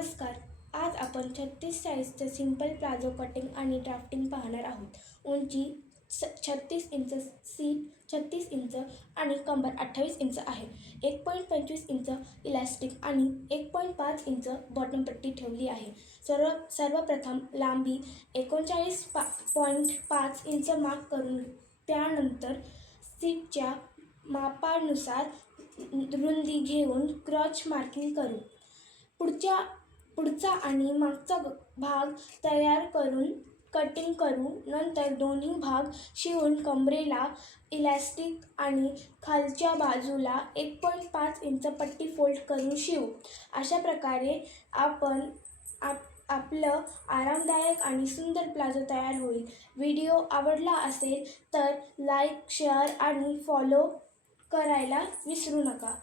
नमस्कार. आज आपण 36 साईजचं सिंपल प्लाझो कटिंग आणि ड्राफ्टिंग पाहणार आहोत. उंची 36 इंच, सीट 36 इंच आणि कंबर 28 इंच आहे. 1.25 इंच इलॅस्टिक आणि 1.5 इंच बॉटम पट्टी ठेवली आहे. सर्वप्रथम लांबी 39.5 इंच मार्क करून त्यानंतर सीटच्या मापानुसार रुंदी घेऊन क्रॉस मार्किंग करू. पुढचा आणि मागचा भाग तयार करून कटिंग करू. नंतर दोन्ही भाग शिवून कंबरेला इलॅस्टिक आणि खालच्या बाजूला 1.5 इंच पट्टी फोल्ड करून शिवू. अशा प्रकारे आपलं आरामदायक आणि सुंदर प्लाझो तयार होईल. व्हिडिओ आवडला असेल तर लाईक, शेअर आणि फॉलो करायला विसरू नका.